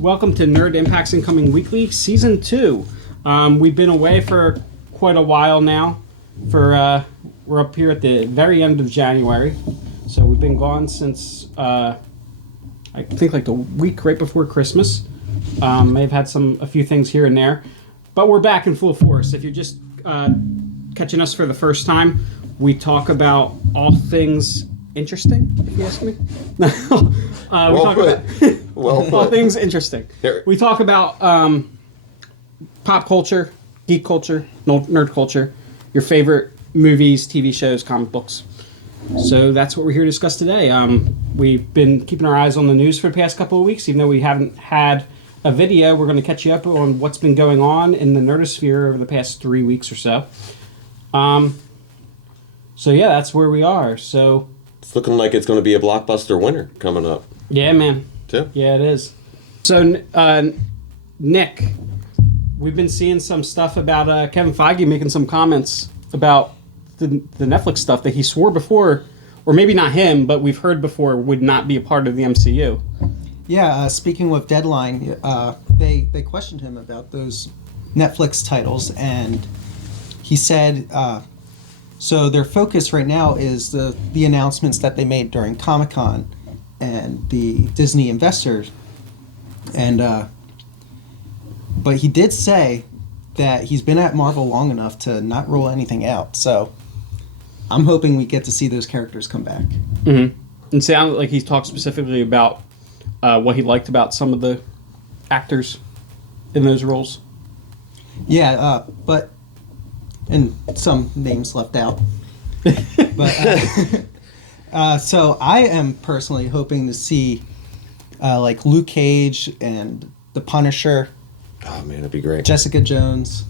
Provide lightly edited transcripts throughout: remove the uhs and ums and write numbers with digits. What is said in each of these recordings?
Welcome to Nerd Impacts Incoming Weekly, Season 2. We've been away for quite a while now. We're up here at the very end of January. So we've been gone since, I think like the week right before Christmas. May have had a few things here and there. But we're back in full force. If you're just catching us for the first time, we talk about all things interesting, if you ask me. All things interesting. We talk about pop culture, geek culture, nerd culture, your favorite movies, TV shows, comic books. So that's what we're here to discuss today. We've been keeping our eyes on the news for the past couple of weeks. Even though we haven't had a video, we're going to catch you up on what's been going on in the nerdosphere over the past 3 weeks or so. So yeah, that's where we are. So it's looking like it's going to be a blockbuster winner coming up. Yeah, man. Too? Yeah, it is. So, Nick, we've been seeing some stuff about Kevin Feige making some comments about the Netflix stuff that he swore before, or maybe not him, but we've heard before, would not be a part of the MCU. Yeah, speaking with Deadline, they questioned him about those Netflix titles, and he said, so their focus right now is the announcements that they made during Comic-Con and the Disney investors, and but he did say that he's been at Marvel long enough to not rule anything out. So I'm hoping we get to see those characters come back. Mm-hmm. And sounded like he talked specifically about what he liked about some of the actors in those roles. Yeah, and some names left out. But so I am personally hoping to see like Luke Cage and the Punisher. Oh man, that'd be great. Jessica Jones.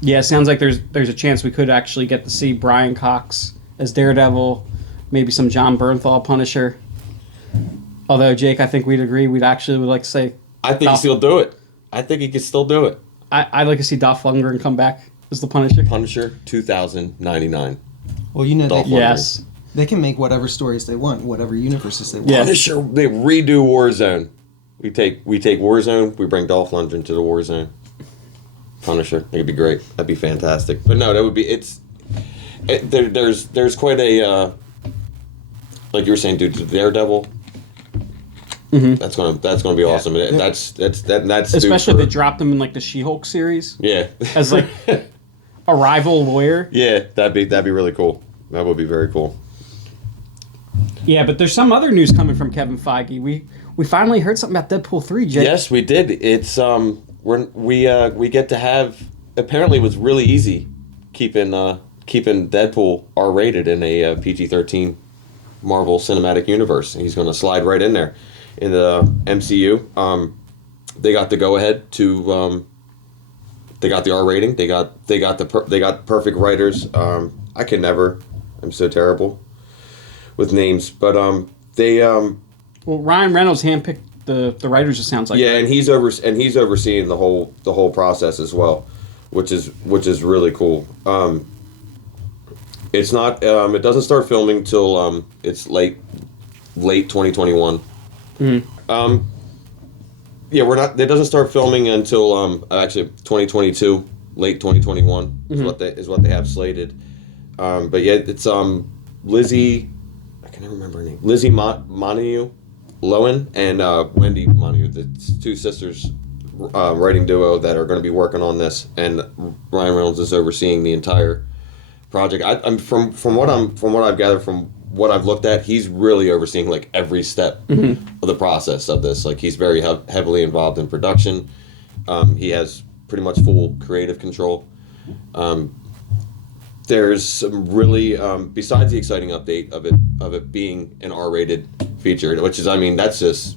Yeah, it sounds like there's a chance we could actually get to see Brian Cox as Daredevil, maybe some John Bernthal Punisher. Although Jake, I think we'd agree would like to say. I think he still do it. I think he could still do it. I'd like to see Dolph Lundgren come back as the Punisher. Punisher 2099. Well, you know Dolph that. Yes. They can make whatever stories they want, whatever universes they want. Yeah. Punisher, they redo Warzone. We take Warzone, we bring Dolph Lundgren to the Warzone. Punisher, it'd be great. That'd be fantastic. But no, that would be there's quite a like you were saying, dude, Daredevil. Mm-hmm. That's gonna be awesome. Yeah. That's especially if they dropped him in like the She-Hulk series. Yeah, as like a rival lawyer. Yeah, that'd be really cool. That would be very cool. Yeah, but there's some other news coming from Kevin Feige. We finally heard something about Deadpool 3, Jake. Yes, we did. It's we get to have. Apparently, it was really easy keeping Deadpool R-rated in a PG-13 Marvel Cinematic Universe. He's going to slide right in there in the MCU. They got the go ahead to. They got the R rating. They got perfect writers. I can never. I'm so terrible with names, but they. Well, Ryan Reynolds handpicked the writers. It sounds like. Yeah, and he's overseeing the whole process as well, which is really cool. It's not. It doesn't start filming till it's late 2021. Mm-hmm. Yeah, we're not. It doesn't start filming until actually 2022, late 2021 mm-hmm. is what they have slated. But yeah, it's Lizzie. I can never remember her name. Lizzie Monahu Lowen and Wendy Monahu, the two sisters, writing duo that are going to be working on this, and Ryan Reynolds is overseeing the entire project. I'm from what I've gathered from what I've looked at, he's really overseeing like every step mm-hmm. of the process of this. Like he's very heavily involved in production. He has pretty much full creative control. There's some really besides the exciting update of it being an R-rated feature, which is that's just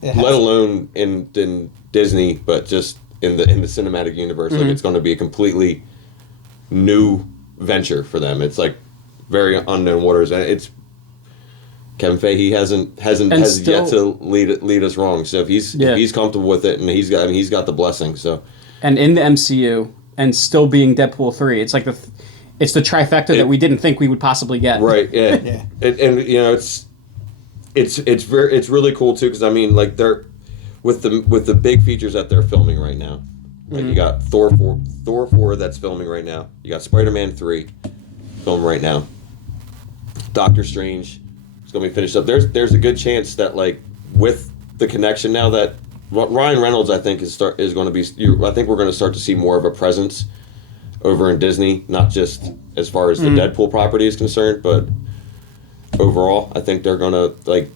let alone in Disney, but just in the cinematic universe, mm-hmm. like it's going to be a completely new venture for them. It's like very unknown waters, and it's Kevin Feige hasn't yet to lead us wrong. So if he's comfortable with it, and he's got the blessing. So and in the MCU, and still being Deadpool 3, it's like it's the trifecta that we didn't think we would possibly get. Right. Yeah. Yeah. And it's really cool too, because like with the big features that they're filming right now. Like you got Thor 4 that's filming right now. You got Spider-Man 3 filming right now. Doctor Strange is going to be finished up. There's a good chance that like with the connection now that Ryan Reynolds I think is going to be. I think we're going to start to see more of a presence over in Disney, not just as far as the Deadpool property is concerned, but overall, I think they're going to like.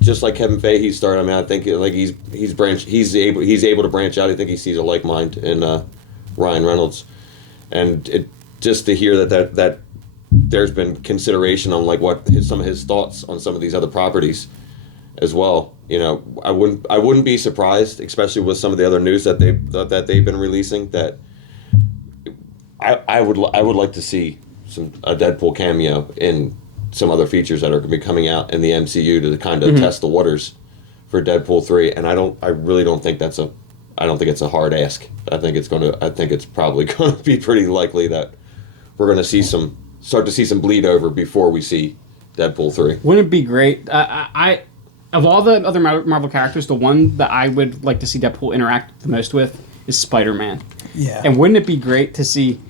Just like Kevin Feige started, I mean, I think like he's able to branch out. I think he sees a like mind in Ryan Reynolds, and just to hear that there's been consideration on like some of his thoughts on some of these other properties as well. You know, I wouldn't be surprised, especially with some of the other news that they've been releasing. That I would like to see a Deadpool cameo in some other features that are going to be coming out in the MCU to kind of test the waters for Deadpool 3, and I really don't think it's a hard ask. I think it's probably going to be pretty likely that we're going to start to see some bleed over before we see Deadpool 3. Wouldn't it be great? I of all the other Marvel characters, the one that I would like to see Deadpool interact the most with is Spider-Man. Yeah. And wouldn't it be great to see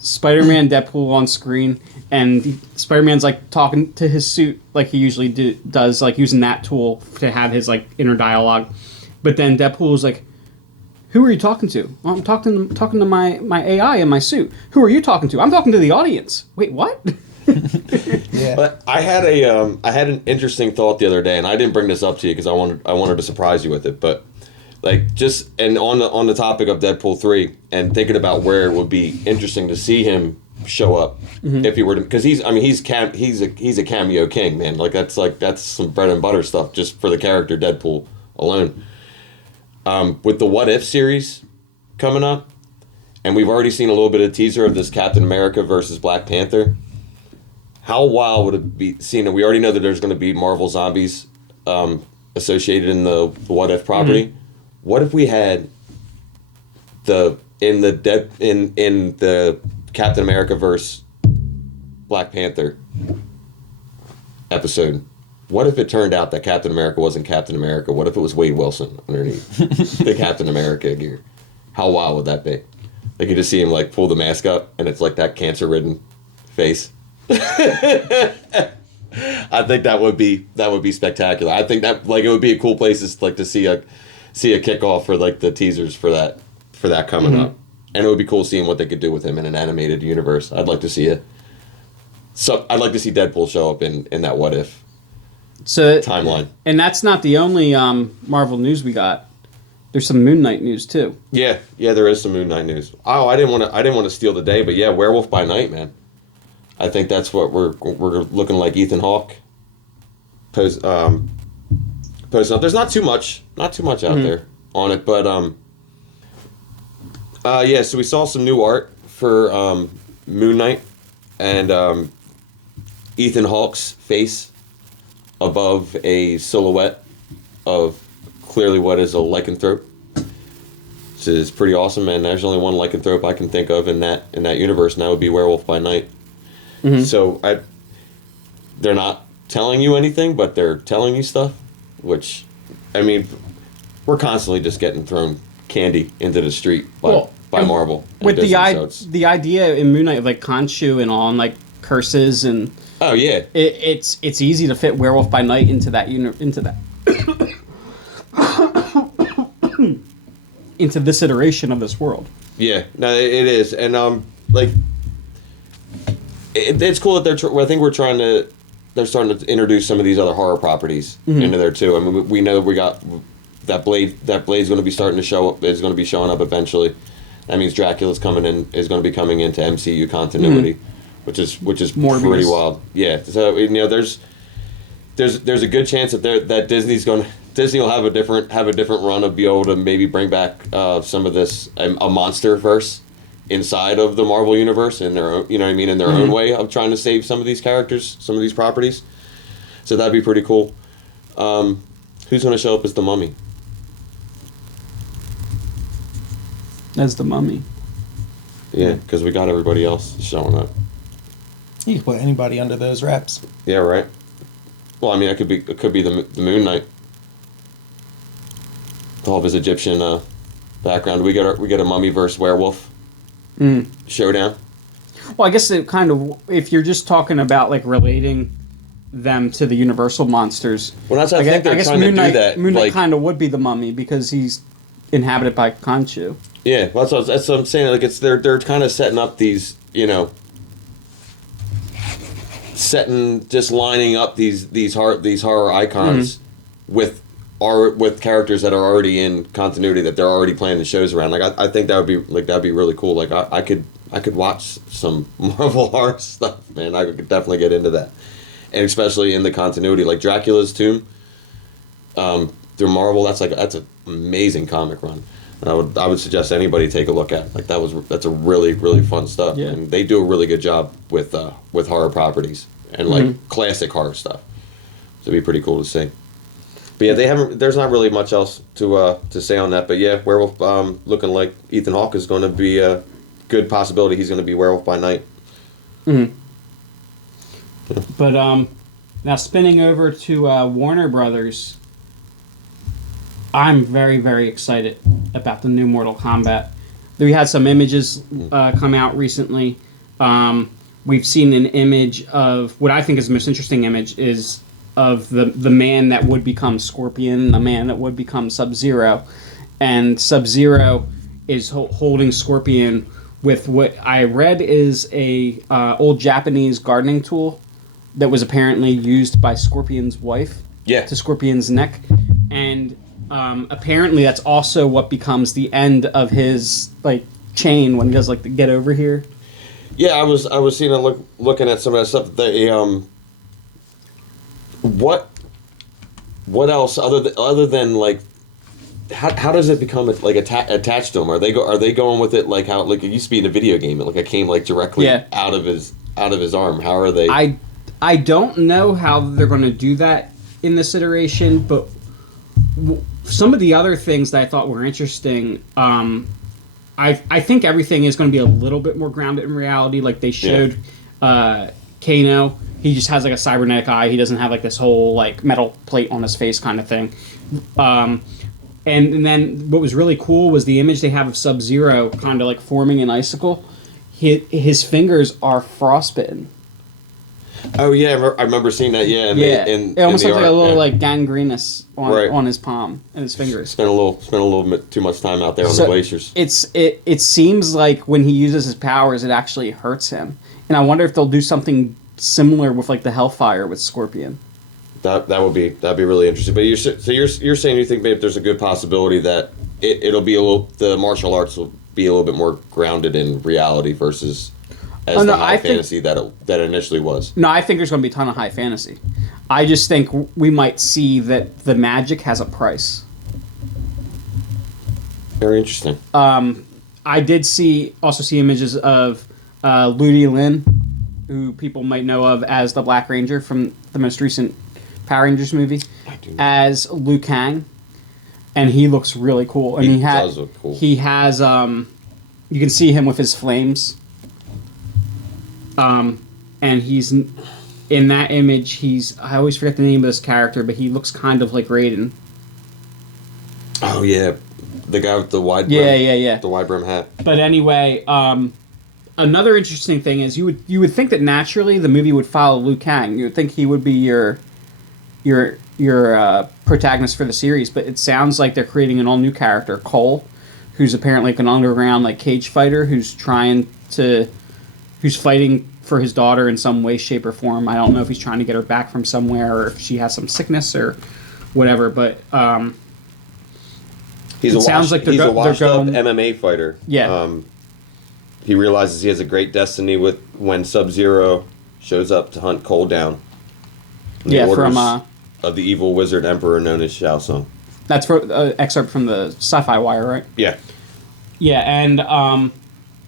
Spider-Man Deadpool on screen, and Spider-Man's like talking to his suit like he usually does, like using that tool to have his like inner dialogue. But then Deadpool's like, "Who are you talking to?" "Well, I'm talking to my AI in my suit." "Who are you talking to?" "I'm talking to the audience." "Wait, what?" Yeah. But I had an interesting thought the other day, and I didn't bring this up to you because I wanted to surprise you with it, but. Like on the topic of Deadpool 3 and thinking about where it would be interesting to see him show up if he were to, because he's a cameo king, man. That's some bread and butter stuff just for the character Deadpool alone. With the What If series coming up, and we've already seen a little bit of teaser of this Captain America versus Black Panther. How wild would it be seeing it? We already know that there's going to be Marvel zombies associated in the What If property. What if we had in the Captain America versus Black Panther episode? What if it turned out that Captain America wasn't Captain America? What if it was Wade Wilson underneath the Captain America gear? How wild would that be? Like you just see him like pull the mask up, and it's like that cancer-ridden face. I think that would be spectacular. I think that like it would be a cool place to see a kickoff for like the teasers for that coming up, and it would be cool seeing what they could do with him in an animated universe. I'd like to see it. So I'd like to see Deadpool show up in that What If timeline. And that's not the only Marvel news we got. There's some Moon Knight news too. Yeah, there is some Moon Knight news. Oh, I didn't want to steal the day, but yeah, Werewolf by Night, man. I think that's what we're looking like. Ethan Hawke posting up. There's not too much out there on it, but yeah. So we saw some new art for Moon Knight, and Ethan Hawke's face above a silhouette of clearly what is a lycanthrope. Which is pretty awesome, man. There's only one lycanthrope I can think of in that universe, and that would be Werewolf by Night. So they're not telling you anything, but they're telling you stuff, which, I mean, we're constantly just getting thrown candy into the street by Marvel. With the idea in Moon Knight of like Khonshu and all, and like curses and oh yeah, it's easy to fit Werewolf by Night into that into this iteration of this world. Yeah, no, it is, and like. It's cool that they're starting to introduce some of these other horror properties into there too. I mean, we know we got that Blade. That Blade's going to be starting to show up. Is going to be showing up eventually. That means Dracula's coming in. Is going to be coming into MCU continuity, which is Morbius. Pretty wild. Yeah. So there's a good chance that Disney will have a different run of be able to maybe bring back some of this a monster verse inside of the Marvel universe in their own, in their own way of trying to save some of these characters, some of these properties. So that'd be pretty cool. Who's going to show up as the Mummy? As the Mummy. Yeah, because we got everybody else showing up. You can put anybody under those reps. Yeah, right. Well, I mean, it could be the Moon Knight. all of his Egyptian background. We get a mummy versus werewolf showdown. Well, I guess it kind of, if you're just talking about like relating them to the Universal monsters. Well, that's I think they're trying to do that. Moon Knight like, kind of would be the mummy because he's inhabited by Khonshu. Yeah, that's what I'm saying. Like they're kind of setting up these, just lining up these horror icons with characters that are already in continuity that they're already playing the shows around. Like I think that'd be really cool. Like I could watch some Marvel horror stuff, man. I could definitely get into that, and especially in the continuity, like Dracula's Tomb. Through Marvel, that's an amazing comic run. And I would suggest anybody take a look at it. Like that's a really really fun stuff, Yeah. and they do a really good job with horror properties and like classic horror stuff. So it'd be pretty cool to see. But yeah, there's not really much else to say on that. But yeah, Werewolf looking like Ethan Hawke is going to be a good possibility. He's going to be Werewolf by Night. Mm-hmm. Yeah. But now spinning over to Warner Brothers. I'm very, very excited about the new Mortal Kombat. We had some images come out recently. We've seen an image of what I think is the most interesting image is of the man that would become Scorpion, the man that would become Sub-Zero. And Sub-Zero is holding Scorpion with what I read is a old Japanese gardening tool that was apparently used by Scorpion's wife to Scorpion's neck. And apparently that's also what becomes the end of his like chain when he does like the get over here. Yeah, I was seeing looking at some of that stuff. They what else other than like how does it become like attached to him? Are they going with it like how like it used to be in a video game? Like it came like directly out of his arm. How are they? I don't know how they're going to do that in this iteration, but some of the other things that I thought were interesting, I think everything is going to be a little bit more grounded in reality. Like they showed Kano, he just has like a cybernetic eye. He doesn't have like this whole like metal plate on his face kind of thing. And then what was really cool was the image they have of Sub-Zero kind of like forming an icicle. His fingers are frostbitten. Oh yeah, I remember seeing that. Yeah, it almost looks like a little like gangrenous on his palm and his fingers. Spent a little bit too much time out there on the glaciers. It seems like when he uses his powers, it actually hurts him, and I wonder if they'll do something similar with like the Hellfire with Scorpion. That'd be really interesting. But you're saying you think maybe there's a good possibility that it'll be the martial arts will be a little bit more grounded in reality versus. The high fantasy that it initially was. No, I think there's going to be a ton of high fantasy. I just think we might see that the magic has a price. Very interesting. I did also see images of Ludi Lin, who people might know of as the Black Ranger from the most recent Power Rangers movie, as Liu Kang, and he looks really cool. And he does look cool. He has you can see him with his flames. And he's in that image. I always forget the name of this character, but he looks kind of like Raiden. Oh yeah, the guy with the wide brim, the wide brim hat. But anyway, another interesting thing is you would think that naturally the movie would follow Liu Kang. You would think he would be your protagonist for the series, but it sounds like they're creating an all new character, Cole, who's apparently like an underground like cage fighter who's fighting for his daughter in some way, shape, or form. I don't know if he's trying to get her back from somewhere or if she has some sickness or whatever, but he's a washed up MMA fighter. Yeah. He realizes he has a great destiny when Sub-Zero shows up to hunt Cole down. From of the evil wizard emperor known as Shao Tsung. That's for excerpt from the Sci-Fi Wire, right? Yeah. Yeah, and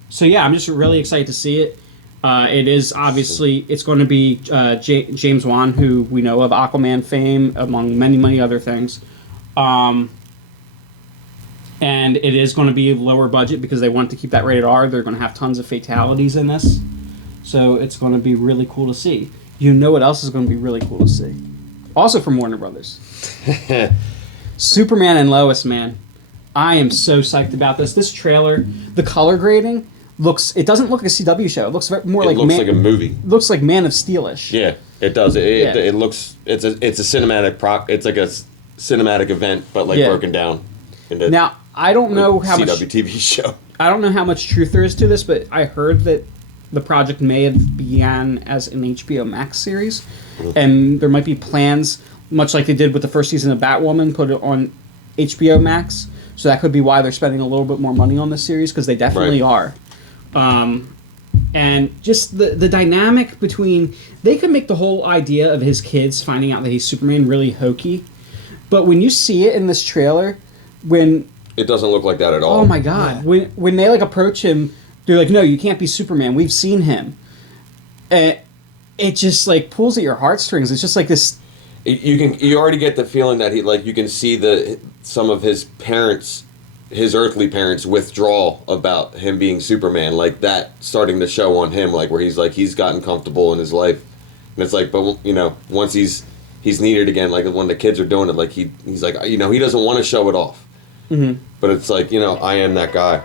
so yeah, I'm just really excited to see it. It is obviously it's going to be James Wan, who we know of Aquaman fame, among many many other things, and it is going to be lower budget because they want to keep that rated R. They're going to have tons of fatalities in this, so it's going to be really cool to see. You know what else is going to be really cool to see? Also from Warner Brothers. Superman and Lois, man. I am so psyched about this. This trailer, the color grading it doesn't look like a CW show. It looks more like like a movie. Looks like Man of Steel-ish. Yeah, it does. It looks it's a cinematic it's like a cinematic event, but like broken down into now I don't know how CW much TV show. I don't know how much truth there is to this, but I heard that the project may have began as an HBO Max series, and there might be plans, much like they did with the first season of Batwoman, put it on HBO Max. So that could be why they're spending a little bit more money on this series, because they definitely are. And just the dynamic between... They could make the whole idea of his kids finding out that he's Superman really hokey. But when you see it in this trailer, when... It doesn't look like that at all. Oh my god. Yeah. When they approach him, they're like, no, you can't be Superman. We've seen him. And it just pulls at your heartstrings. It's just like this... You already get the feeling that you can see some of his parents, his earthly parents, withdraw about him being Superman, like that starting to show on him, where he's gotten comfortable in his life, and it's but once he's needed again, when the kids are doing it, he's he doesn't want to show it off, but it's I am that guy,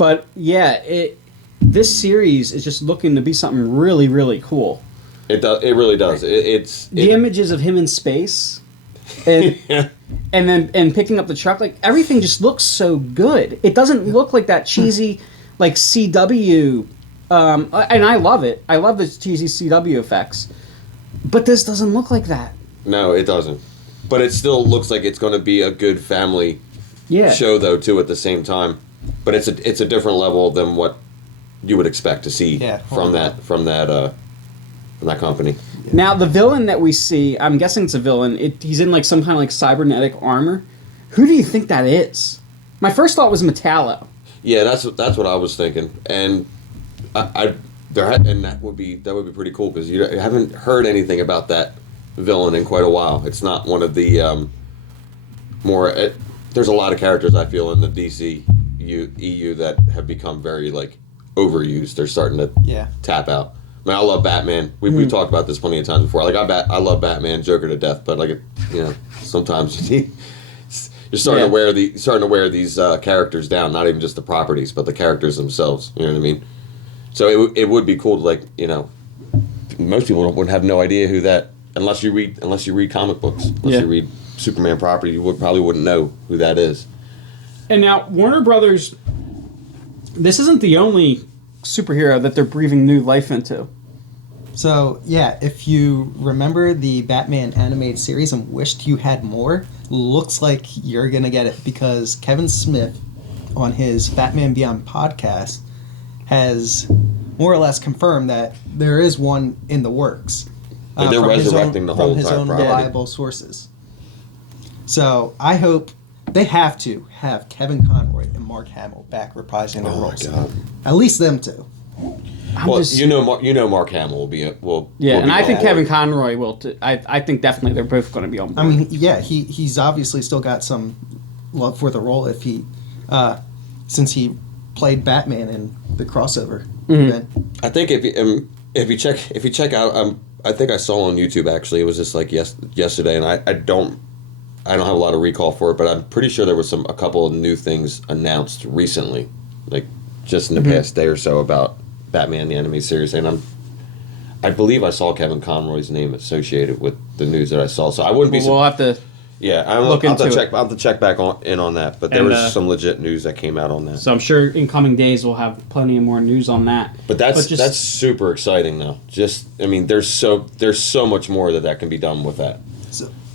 But yeah, this series is just looking to be something really, really cool. It does. It really does. The images of him in space, and and picking up the truck, everything just looks so good. It doesn't look like that cheesy, CW, and I love it. I love the cheesy CW effects, but this doesn't look like that. No, it doesn't. But it still looks like it's going to be a good family show, though, too. At the same time, but it's a different level than what you would expect to see from that company. Now, the villain that we see, I'm guessing it's a villain. He's in some kind of cybernetic armor. Who do you think that is? My first thought was Metallo. Yeah, that's what I was thinking, and and that would be pretty cool, because you haven't heard anything about that villain in quite a while. It's not one of the there's a lot of characters I feel in the DC EU that have become very overused. They're starting to tap out. I mean, I love Batman. We've talked about this plenty of times before. I love Batman, Joker to death, but sometimes you're starting to wear these characters down. Not even just the properties, but the characters themselves. You know what I mean? So it would be cool to most people would have no idea who that, unless you read comic books, unless you read Superman property, you probably wouldn't know who that is. And now Warner Brothers, this isn't the only superhero that they're breathing new life into. So, yeah, if you remember the Batman animated series and wished you had more, looks like you're going to get it, because Kevin Smith, on his Batman Beyond podcast, has more or less confirmed that there is one in the works. They're resurrecting the whole entire property. Reliable sources. So, I hope they have to have Kevin Conroy and Mark Hamill back reprising their roles. God. At least them two. Mark Hamill will be. And I think Kevin Conroy will. I think definitely they're both going to be on board. I mean, yeah, he's obviously still got some love for the role since he played Batman in the crossover event. I think if you check out, I think I saw on YouTube actually. It was just yesterday, and I don't have a lot of recall for it, but I'm pretty sure there was a couple of new things announced recently, just in the past day or so, about Batman the Animated Series, and I believe I saw Kevin Conroy's name associated with the news that I saw. So I wouldn't be. We'll have to. Yeah, I'll have to check back on that. But there was some legit news that came out on that. So I'm sure in coming days we'll have plenty of more news on that. But that's super exciting though. There's so much more that can be done with that.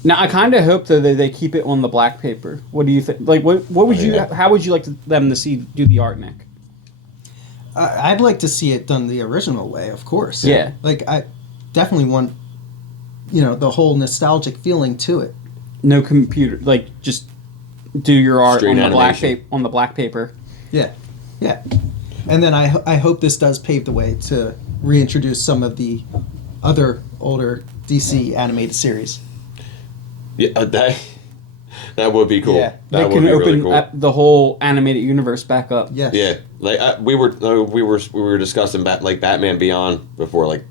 Now I kind of hope that they keep it on the black paper. What do you think? What would you? How would you like them to do the art, Nick? I'd like to see it done the original way, of course. Yeah. I definitely want, the whole nostalgic feeling to it. No computer, just do your art Straight on the animation. black paper. Yeah, yeah. And then I hope this does pave the way to reintroduce some of the other older DC animated series. Yeah, That would be cool. Yeah. They That would can be really open cool. the whole animated universe back up. Yes. Yeah, like we were discussing like Batman Beyond before. Like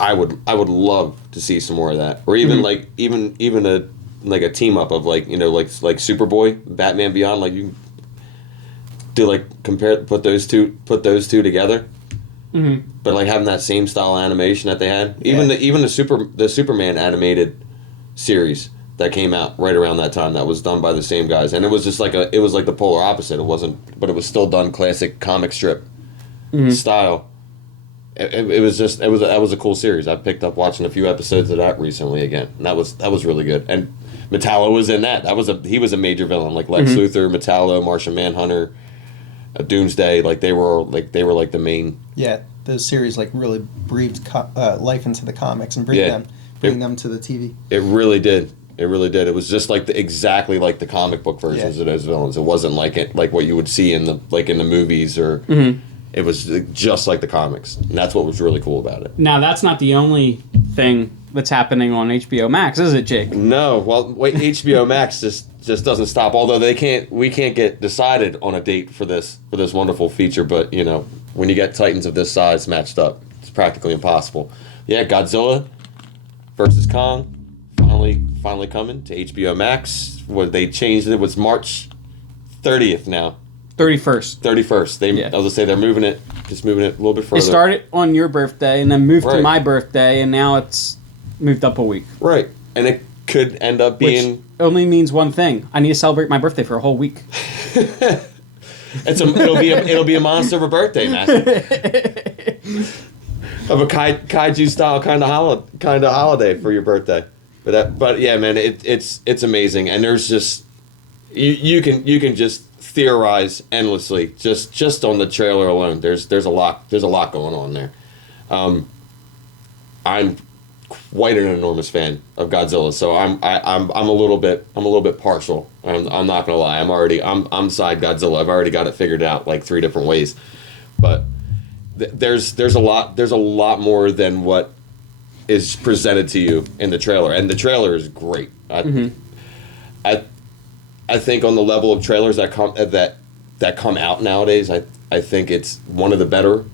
I would love to see some more of that, or even like even a like a team up of like like Superboy, Batman Beyond. Like you do like put those two together. Mm-hmm. But like having that same style animation that they had, Yeah. even the Superman animated series that came out right around that time, that was done by the same guys, and it was just like the polar opposite. It wasn't, but it was still done classic comic strip style. It was that was a cool series. I picked up watching a few episodes of that recently again, and that was really good. And Metallo was in that. He was a major villain, like Lex Luthor, Metallo, Martian Manhunter, Doomsday. Like they were like the main. Yeah, those series like really breathed life into the comics and bring Yeah. them to the TV. It really did. It really did. It was just like exactly like the comic book versions of those villains. It wasn't like what you would see in the movies, or it was just like the comics, and that's what was really cool about it. Now, that's not the only thing that's happening on HBO Max, is it, Jake? No, well, wait, HBO Max just doesn't stop. Although we can't get decided on a date for this wonderful feature, but when you get Titans of this size matched up, it's practically impossible. Yeah, Godzilla versus Kong. Finally coming to HBO Max. What they changed it was March 30th now. 31st. 31st. I was gonna say they're moving it a little bit further. It started on your birthday and then moved to Right. my birthday, and now it's moved up a week. Right, and it could end up Which being. only means one thing. I need to celebrate my birthday for a whole week. It'll be a monster of a birthday, man. Of a kaiju style kind of holiday for your birthday. But yeah, man, it's amazing, and there's just you can just theorize endlessly just on the trailer alone. There's a lot going on there. I'm quite an enormous fan of Godzilla, so I'm a little bit partial. I'm not gonna lie. I'm side Godzilla. I've already got it figured out like 3 different ways, but there's a lot more than what is presented to you in the trailer, and the trailer is great. I think on the level of trailers that come out nowadays, I think it's one of the better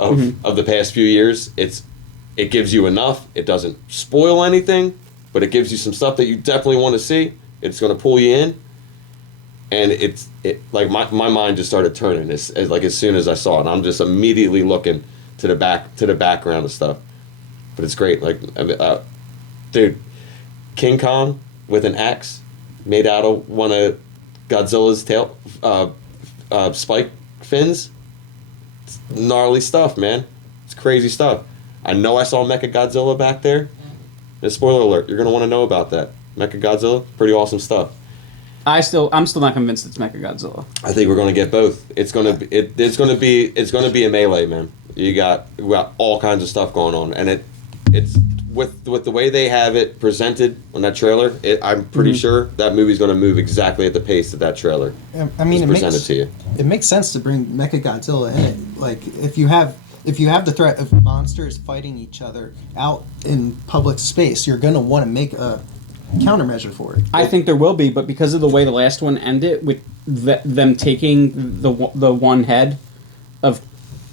of the past few years. It gives you enough. It doesn't spoil anything, but it gives you some stuff that you definitely want to see. It's going to pull you in, and it like my mind just started turning as soon as I saw it. I'm just immediately looking to the background of stuff. But it's great. Like, dude, King Kong with an axe made out of one of Godzilla's tail spike fins. It's gnarly stuff, man. It's crazy stuff. I know I saw Mechagodzilla back there. And spoiler alert, you're gonna want to know about that. Mechagodzilla, pretty awesome stuff. I'm still not convinced it's Mechagodzilla. I think we're gonna get both. It's gonna be a melee, man. We got all kinds of stuff going on, and it's with the way they have it presented on that trailer. I'm pretty sure that movie's going to move exactly at the pace of that trailer. I mean, it makes sense to bring Mechagodzilla in it. Like if you have the threat of monsters fighting each other out in public space, you're going to want to make a countermeasure for it. I think there will be, but because of the way the last one ended, with them taking the one head of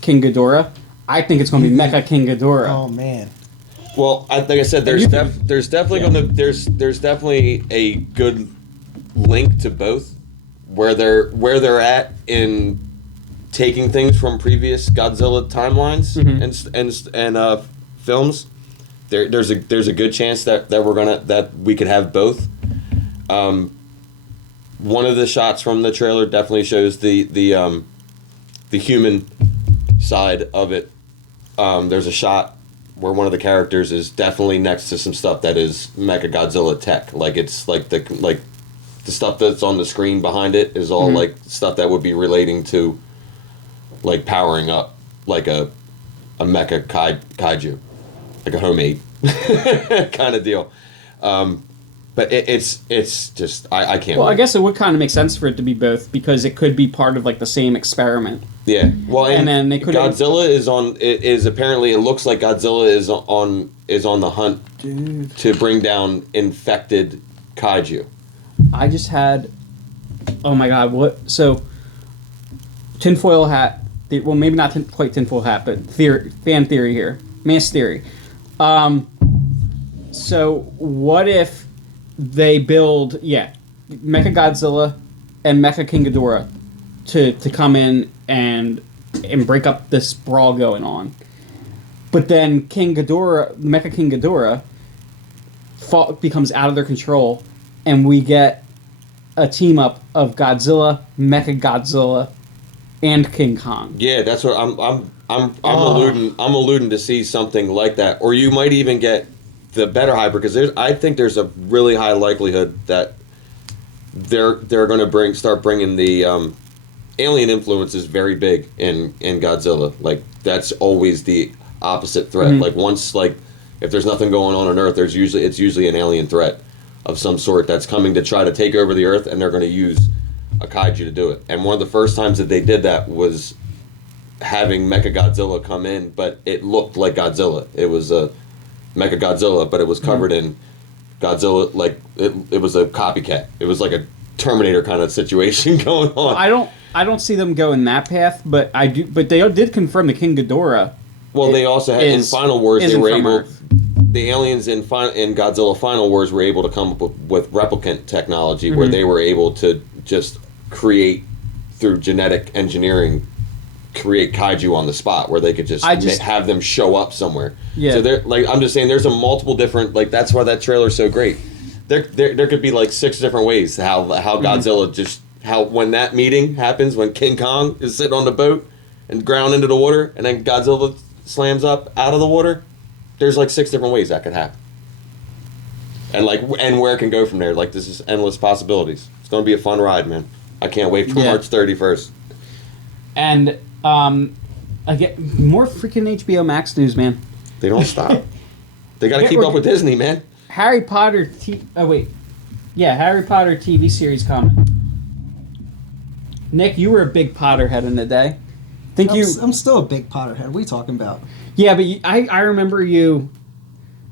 King Ghidorah, I think it's going to be Mecha King Ghidorah. Oh man. Well, like I said, there's definitely a good link to both, where they're at in taking things from previous Godzilla timelines and films. There's a good chance that we could have both. One of the shots from the trailer definitely shows the human side of it. There's a shot where one of the characters is definitely next to some stuff that is Mechagodzilla tech. Like it's like the stuff that's on the screen behind it is all like stuff that would be relating to like powering up like a mecha kaiju, like a homemade kind of deal. But it's just I can't. Well, wait. I guess it would kind of make sense for it to be both, because it could be part of like the same experiment. Yeah, well, and then they could. Godzilla is apparently, it looks like Godzilla is on the hunt to bring down infected kaiju. I just had. Oh my god! What? So, tinfoil hat. Well, maybe not quite tinfoil hat, but fan theory here. Mass theory. So what if they build Mechagodzilla and Mecha King Ghidorah to come in and break up this brawl going on, but then Mecha King Ghidorah becomes out of their control, and we get a team up of Godzilla, Mechagodzilla, and King Kong. Yeah, that's what I'm alluding to see something like that, or you might even get the better hybrid, because I think there's a really high likelihood that they're going to start bringing the alien influence is very big in Godzilla. Like that's always the opposite threat. Mm-hmm. Like once if there's nothing going on Earth, it's usually an alien threat of some sort that's coming to try to take over the Earth, and they're going to use a kaiju to do it. And one of the first times that they did that was having Mechagodzilla come in, but it looked like Godzilla. It was a Mechagodzilla, but it was covered in Godzilla. Like it was a copycat. It was like a Terminator kind of situation going on. I don't see them going that path, but I do. But they did confirm the King Ghidorah. Well, they also had in Final Wars they were able. Earth. The aliens in Godzilla Final Wars were able to come up with replicant technology where they were able to just create through genetic engineering, create kaiju on the spot where they could just have them show up somewhere. Yeah. So they're like, I'm just saying, there's a multiple different, like that's why that trailer's so great. There could be like 6 different ways how Godzilla when that meeting happens, when King Kong is sitting on the boat and ground into the water, and then Godzilla slams up out of the water. There's like 6 different ways that could happen. And where it can go from there. Like this is endless possibilities. It's going to be a fun ride, man. I can't wait for March 31st. And I get more freaking HBO Max news, man. They don't stop. They got to keep up with Disney, man. Harry Potter Harry Potter TV series coming. Nick, you were a big Potterhead in the day. I'm still a big Potterhead. What are you talking about? Yeah, but I remember you.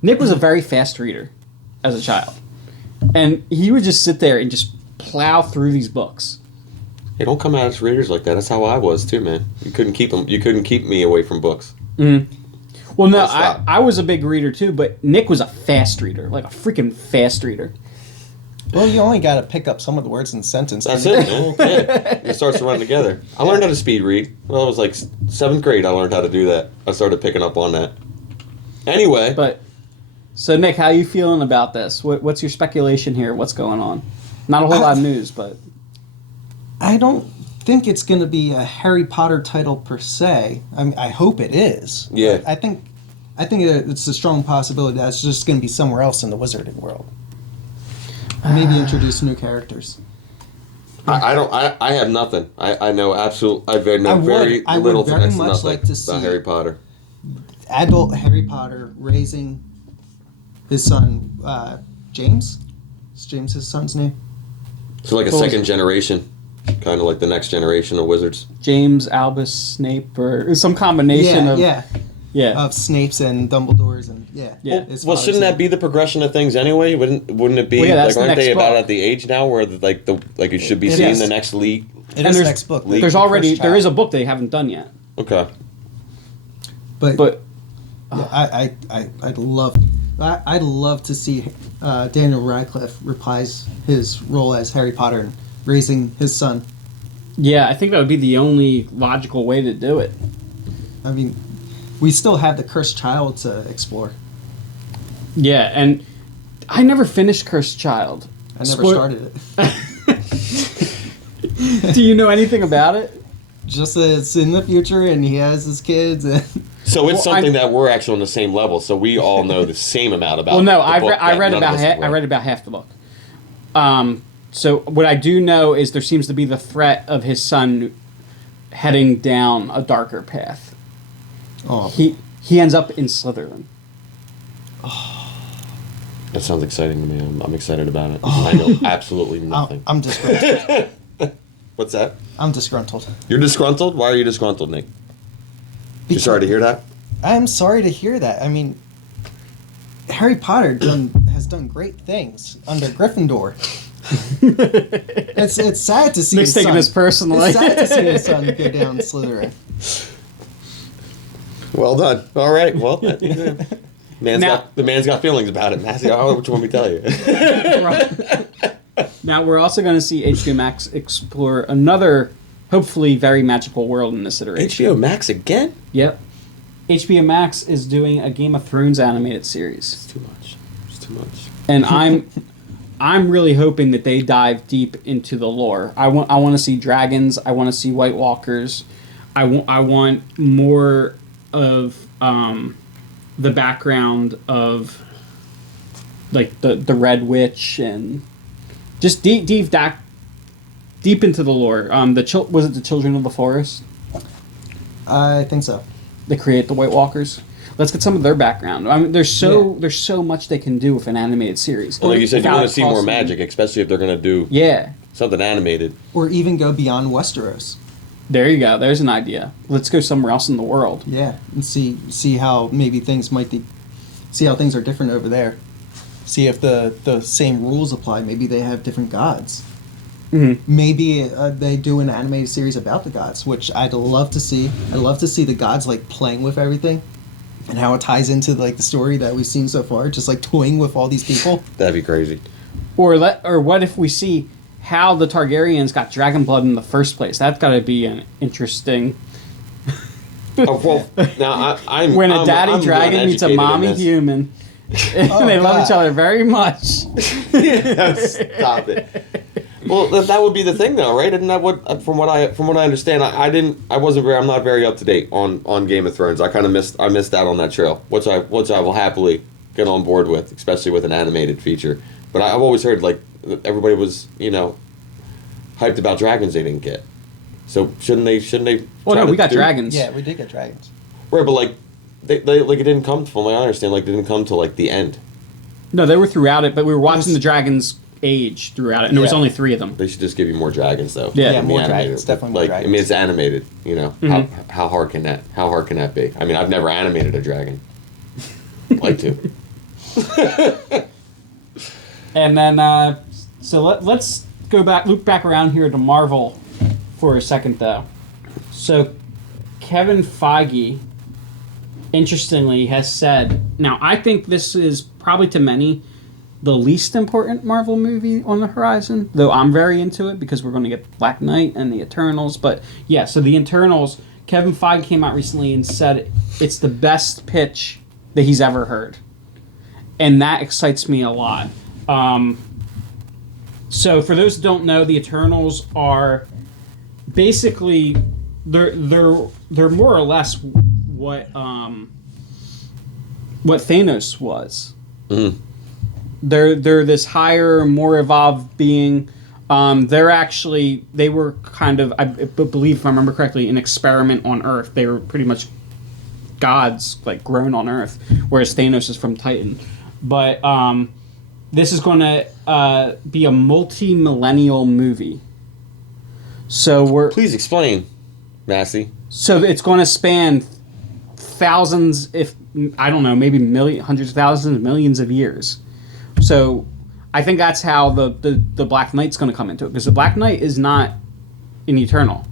Nick was a very fast reader as a child, and he would just sit there and just plow through these books. Hey, don't come at us readers like that. That's how I was too, man. You couldn't keep me away from books. Mm-hmm. Well, no, I was a big reader too, but Nick was a fast reader, like a freaking fast reader. Well, you only got to pick up some of the words in the sentence. That's it, man. Yeah. It starts to run together. I learned how to speed read. Well, it was like 7th grade I learned how to do that. I started picking up on that. Anyway. So Nick, how are you feeling about this? What's your speculation here? What's going on? Not a whole lot of news, but... I don't think it's going to be a Harry Potter title per se. I mean, I hope it is. Yeah. I think it's a strong possibility that it's just going to be somewhere else in the wizarding world. Maybe introduce new characters. I have nothing. I know absolutely. I would very much like to see Harry Potter. Adult Harry Potter raising his son, James. Is James his son's name? So like a second generation, kind of like the next generation of wizards. James Albus Snape, or some combination of of Snape's and Dumbledore's and Well, shouldn't that be the progression of things anyway? Wouldn't it be like aren't they about at the age now where you should be seeing the next league? It is the next book. There is a book they haven't done yet. Okay. But I'd love to see Daniel Radcliffe reprise his role as Harry Potter and raising his son. Yeah, I think that would be the only logical way to do it. I mean, we still have the Cursed Child to explore. Yeah, and I never finished Cursed Child. I never started it. Do you know anything about it? Just that it's in the future and he has his kids. So it's something that we're actually on the same level, so we all know the same amount about. Well, no, I read about half the book. So what I do know is there seems to be the threat of his son heading down a darker path. Oh. He ends up in Slytherin. Oh. That sounds exciting to me. I'm excited about it. Oh. I know absolutely nothing. I'm disgruntled. What's that? I'm disgruntled. You're disgruntled? Why are you disgruntled, Nick? You're sorry to hear that? I'm sorry to hear that. I mean, Harry Potter has done great things under Gryffindor. It's sad to see Nick's his taking son. this personally. It's sad to see his son go down Slytherin. Well done. All right. Well, the man's got feelings about it. Massey, I don't know what you want me to tell you. Now we're also going to see HBO Max explore another, hopefully, very magical world in this iteration. HBO Max again? Yep. HBO Max is doing a Game of Thrones animated series. It's too much. It's too much. And I'm really hoping that they dive deep into the lore. I want to see dragons. I want to see White Walkers. I want more of the background of like the Red Witch and just deep into the lore. Was it the Children of the Forest? I think so. They create the White Walkers. Let's get some of their background. I mean, there's so much they can do with an animated series. Well, like you said, you want to see more costing- magic, especially if they're going to do Yeah, something animated. Or even go beyond Westeros. there you go. There's an idea. Let's go somewhere else in the world. Yeah, and see how maybe things might be, see how things are different over there. See if the same rules apply. Maybe they have different gods. Mm-hmm. Maybe they do an animated series about the gods, which I'd love to see. I'd love to see the gods like playing with everything, and how it ties into like the story that we've seen so far, just like toying with all these people. That'd be crazy. Or what if we see how the Targaryens got dragon blood in the first place? That's got to be an interesting. Oh, well, now I'm When a I'm- daddy I'm dragon meets a uneducated in mommy this. human, and Oh, they love God. each other very much. Stop it. Well, that would be the thing, though, right? Isn't that what, from what I understand, I'm not very up to date on Game of Thrones. I missed out on that trail, which I will happily get on board with, especially with an animated feature. But I've always heard like everybody was hyped about dragons they didn't get. So shouldn't they? Well, try no, to we got do- dragons. Yeah, we did get dragons. Right, but like they like it didn't come from what I understand. Like it didn't come till like the end. No, they were throughout it, but we were watching the dragons age throughout it, and there was Yeah. only 3 of them. They should just give you more dragons, though. Yeah. Yeah, in the more animated. dragons, definitely more Like dragons. I mean, it's animated. You know Mm-hmm. how hard can that be? I mean, I've never animated a dragon. Like to. And then, so let's loop back around here to Marvel for a second, though. So, Kevin Feige, interestingly, has said, now I think this is probably to many the least important Marvel movie on the horizon, though I'm very into it because we're going to get Black Knight and the Eternals. But yeah, so the Eternals, Kevin Feige came out recently and said it's the best pitch that he's ever heard. And that excites me a lot. So for those who don't know, the Eternals are basically they're more or less what Thanos was. Mm. They're this higher, more evolved being. They were kind of, I believe if I remember correctly, an experiment on Earth. They were pretty much gods, like grown on Earth, whereas Thanos is from Titan. But this is going to be a multi-millennial movie. So Please explain, Massey. So it's going to span thousands, if I don't know, maybe hundreds of thousands, millions of years. So I think that's how the Black Knight's going to come into it, because the Black Knight is not an Eternal.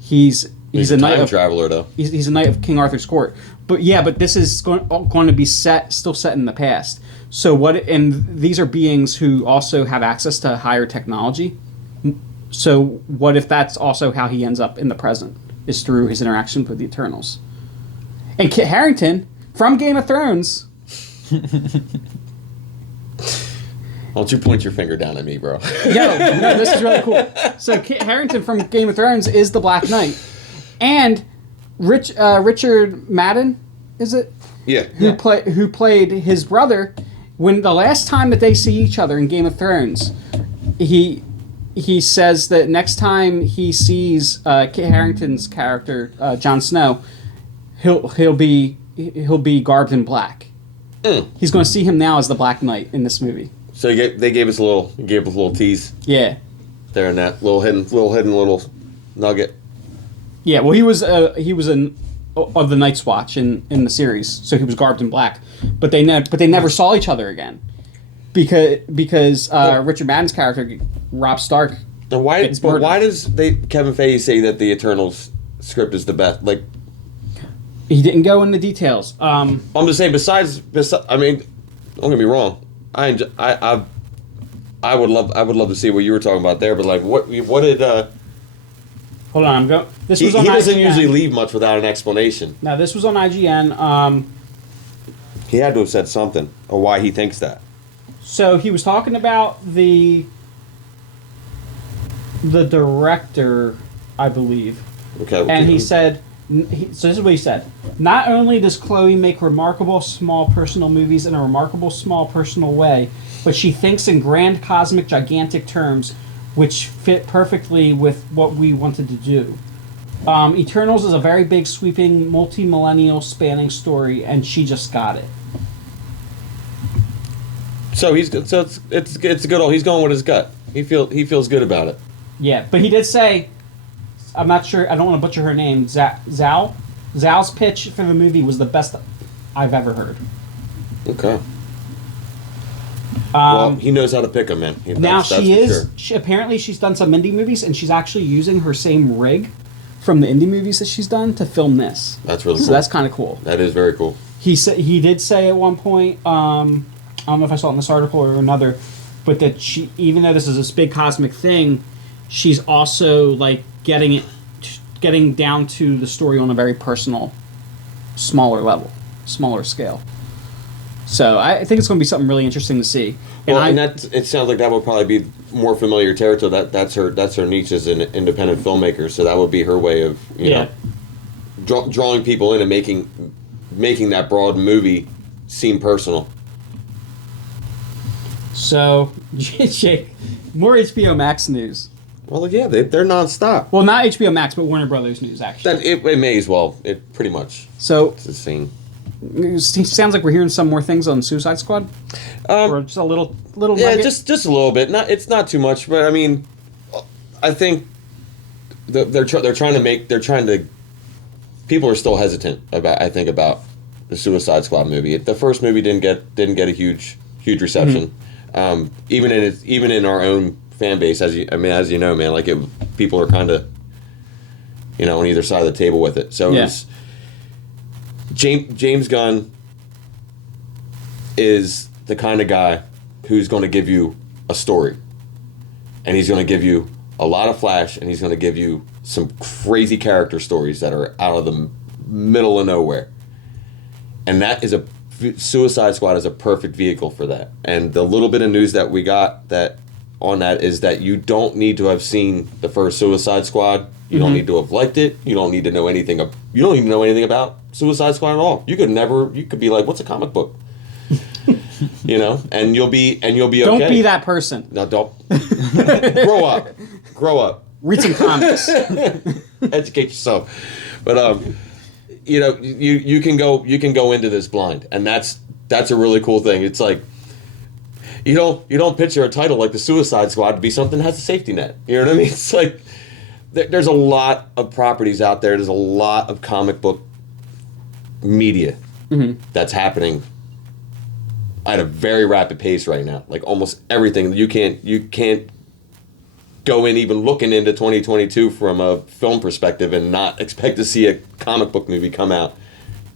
He's a knight time of traveler, though. He's a knight of King Arthur's court. But this is going to be still set in the past. So and these are beings who also have access to higher technology. So what if that's also how he ends up in the present, is through his interaction with the Eternals? And Kit Harington from Game of Thrones. Don't you point your finger down at me, bro. No, this is really cool. So Kit Harington from Game of Thrones is the Black Knight, and Richard Madden, is it? Yeah. Who played his brother. When the last time that they see each other in Game of Thrones, he says that next time he sees Kit Harington's character, Jon Snow, he'll be garbed in black. Mm. He's going to see him now as the Black Knight in this movie. So they gave us a little tease Yeah. there in that little nugget. Yeah, well, he was of the Night's Watch in the series, so he was garbed in black. But they never saw each other again, because Richard Madden's character, Robb Stark. Then why? Gets But murdered. why does Kevin Feige say that the Eternals script is the best? Like, He didn't go into details. I'm just saying. Besides, I mean, don't get me wrong. I would love to see what you were talking about there. But like, what did? Hold on, I'm going. This He was on doesn't IGN. usually leave much without an explanation. Now this was on IGN. He had to have said something or why he thinks that. So he was talking about the director, I believe, Okay. and he said. So this is what he said. Not only does Chloe make remarkable small personal movies in a remarkable small personal way, but she thinks in grand cosmic gigantic terms, which fit perfectly with what we wanted to do. Eternals is a very big, sweeping, multi-millennial spanning story, and she just got it. So it's a good old. He's going with his gut. He feels good about it. Yeah, but he did say, I'm not sure, I don't want to butcher her name, Zal's pitch for the movie was the best I've ever heard. Okay. Well, he knows how to pick them, man. Now That's for sure. Apparently she's done some indie movies, and she's actually using her same rig from the indie movies that she's done to film this. That's really So cool. that's kind of cool. That is very cool. He did say at one point, I don't know if I saw it in this article or another, but that she, even though this is this big cosmic thing, she's also like getting down to the story on a very personal, smaller level, smaller scale. So I think it's going to be something really interesting to see. And it sounds like that would probably be more familiar territory. That's her niche as an independent filmmaker. So that would be her way of you know drawing people in and making that broad movie seem personal. So Jake, more HBO Max news. Well, yeah, they're nonstop. Well, not HBO Max, but Warner Brothers news actually. Then it may as well. It pretty much. So It's the same. it sounds like we're hearing some more things on Suicide Squad, or just a little. Yeah, nugget? just a little bit. It's not too much, but I mean, I think they're trying to. People are still hesitant about the Suicide Squad movie. The first movie didn't get a huge reception. Even in our own fan base, as you know, man, like people are kind of, on either side of the table with it. So Yeah. it was, James Gunn is the kind of guy who's going to give you a story, and he's going to give you a lot of flash, and he's going to give you some crazy character stories that are out of the middle of nowhere, and that is Suicide Squad is a perfect vehicle for that. And the little bit of news that we got on that is that you don't need to have seen the first Suicide Squad. You don't need to have liked it. You don't need to know anything. You don't even know anything about Suicide Squad at all. You could be like, what's a comic book? And you'll be okay. Don't be that person. No, don't. Grow up. Read some comics. Educate yourself. But you can go into this blind, and that's a really cool thing. It's like you don't picture a title like the Suicide Squad to be something that has a safety net. You know what I mean? It's like there's a lot of properties out there. There's a lot of comic book media that's happening at a very rapid pace right now. Like almost everything. You can't go in even looking into 2022 from a film perspective and not expect to see a comic book movie come out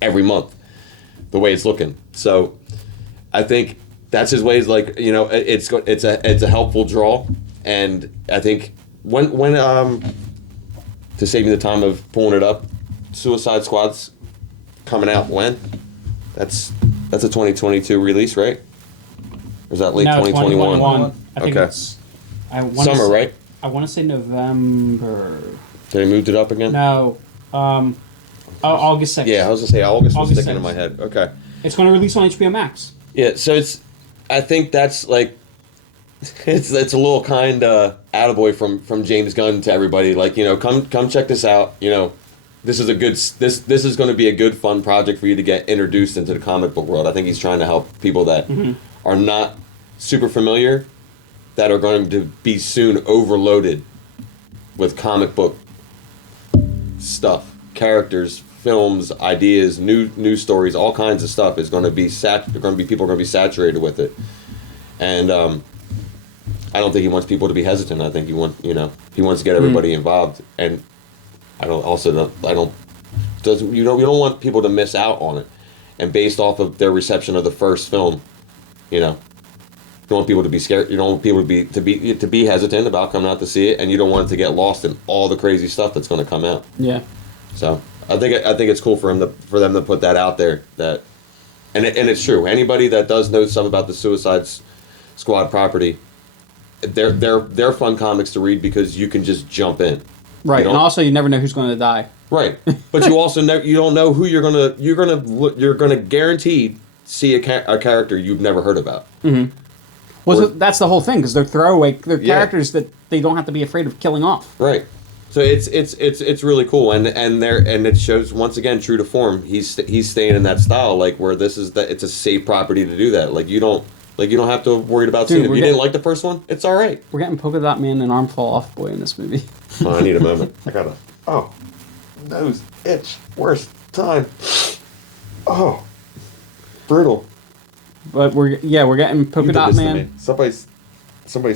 every month the way it's looking. So I think that's his ways. Like, it's a helpful draw. And I think when to save me the time of pulling it up, Suicide Squad's coming out when? That's a 2022 release, right? Or is that late 2021? I think Okay. it's Summer, right? I want to say November. They moved it up again? No, August 6th. Yeah, I was gonna say August was August sticking in 6th. my head. Okay. It's going to release on HBO Max. Yeah, so I think that's like, it's a little kind attaboy from James Gunn to everybody. Like, come check this out. This is this is going to be a good fun project for you to get introduced into the comic book world. I think he's trying to help people that are not super familiar, that are going to be soon overloaded with comic book stuff, characters, films, ideas, new stories, all kinds of stuff is going to be people are going to be saturated with it. and I don't think he wants people to be hesitant. I think he wants to get everybody involved, and you don't want people to miss out on it. And based off of their reception of the first film, you don't want people to be scared. You don't want people to be hesitant about coming out to see it, and you don't want it to get lost in all the crazy stuff that's going to come out. Yeah. So I think it's cool for them to put that out there. And it's true. Anybody that does know stuff about the Suicide Squad property, they're fun comics to read because you can just jump in. Right, and also you never know who's going to die. Right, but you also you don't know who you're gonna guaranteed see a character you've never heard about. Mm-hmm. Well, that's the whole thing, because they're characters that they don't have to be afraid of killing off. Right. So it's really cool, and it shows once again, true to form. He's staying in that style, like where it's a safe property to do that. Like you don't have to worry about seeing it. You didn't like the first one? It's all right. We're getting Polka Dot Man and Arm Fall Off Boy in this movie. Oh, I need a moment. I gotta. Oh, nose itch. Worst time. Oh, brutal. But we're getting Polka Dot Man. Somebody's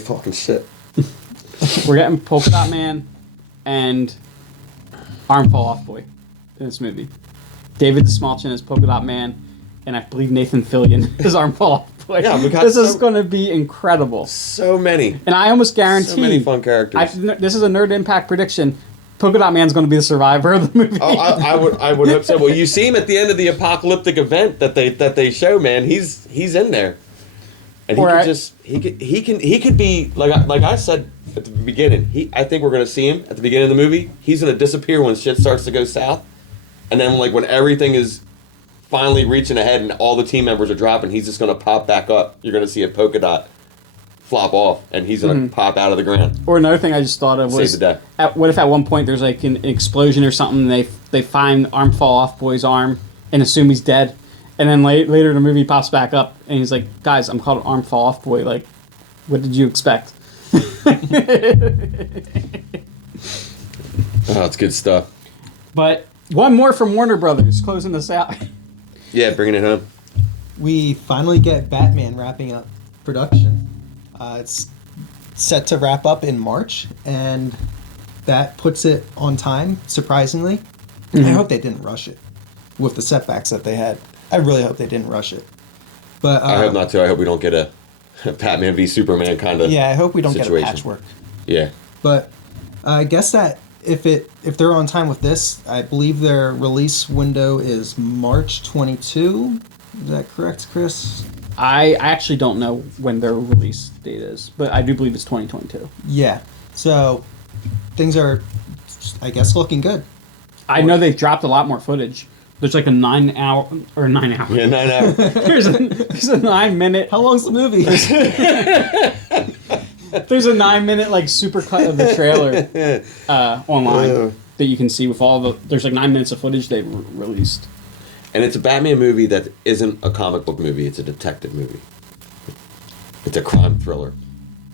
talking shit. We're getting Polka Dot Man and Arm Fall Off Boy in this movie. David Smallchin is Polka Dot Man, and I believe Nathan Fillion is Arm Fall Off Boy. Yeah, this is going to be incredible. So many. And I almost guarantee... So many fun characters. This is a Nerd Impact prediction. Polka Dot Man's going to be the survivor of the movie. Oh, I would hope so. Well, you see him at the end of the apocalyptic event that they show, man. He's in there, and he could be like I said at the beginning. I think we're going to see him at the beginning of the movie. He's going to disappear when shit starts to go south, and then like when everything is finally reaching ahead and all the team members are dropping, he's just going to pop back up. You're going to see a polka dot flop off, and he's going to pop out of the ground. Or another thing I just thought of was, save the day. What if at one point there's like an explosion or something, and they find Arm Fall Off Boy's arm and assume he's dead, and then later in the movie he pops back up and he's like, guys, I'm called Arm Fall Off Boy, like, what did you expect? Oh, it's good stuff. But one more from Warner Brothers, closing this out. Yeah, bringing it home. We finally get Batman wrapping up production. It's set to wrap up in March, and that puts it on time, surprisingly. I hope they didn't rush it with the setbacks that they had. I really hope they didn't rush it. But I hope not too. I hope we don't get a Batman v Superman kind of I hope we don't situation. get a patchwork. Yeah. But I guess that if they're on time with this, I believe their release window is March 22. Is that correct, Chris? I actually don't know when their release date is, but I do believe it's 2022. Yeah. So things are, I guess, looking good. I know they've dropped a lot more footage. There's like a 9 hour. Yeah, 9 hours. there's a 9 minute. How long's the movie? There's a 9 minute like super cut of the trailer online that you can see with all the. There's like 9 minutes of footage they've released. And it's a Batman movie that isn't a comic book movie. It's a detective movie. It's a crime thriller.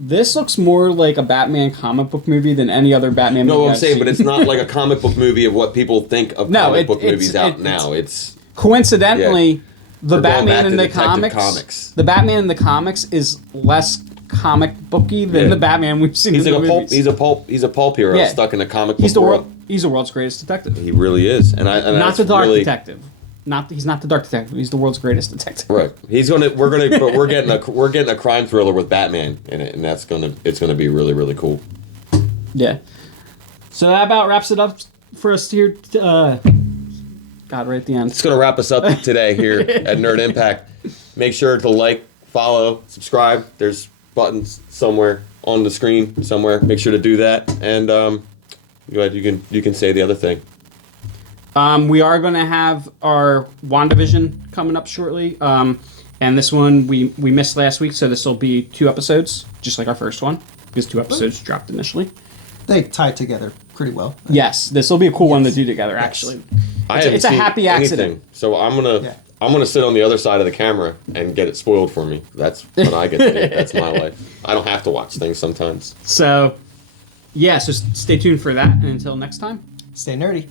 This looks more like a Batman comic book movie than any other Batman movie. No, I'm saying, but it's not like a comic book movie of what people think of comic book movies now. It's coincidentally the Batman in the comics. The Batman in the comics is less comic booky than the Batman we've seen. He's in like the movies. He's a pulp hero stuck in a comic book world. He's the world's greatest detective. He really is, not the dark detective. He's not the dark detective. He's the world's greatest detective. Right. We're getting a crime thriller with Batman in it, and it's gonna be really, really cool. Yeah. So that about wraps it up for us here. God, right at the end. It's gonna wrap us up today here at Nerd Impact. Make sure to like, follow, subscribe. There's buttons somewhere on the screen somewhere. Make sure to do that, and go ahead. You can say the other thing. We are going to have our WandaVision coming up shortly. And this one we missed last week, so this will be 2 episodes, just like our first one, because 2 episodes dropped initially. They tie together pretty well. Yes, this will be a cool one to do together, actually. It's a happy accident. So I'm gonna sit on the other side of the camera and get it spoiled for me. That's what I get to do. That's my life. I don't have to watch things sometimes. So, yeah, so stay tuned for that, and until next time. Stay nerdy.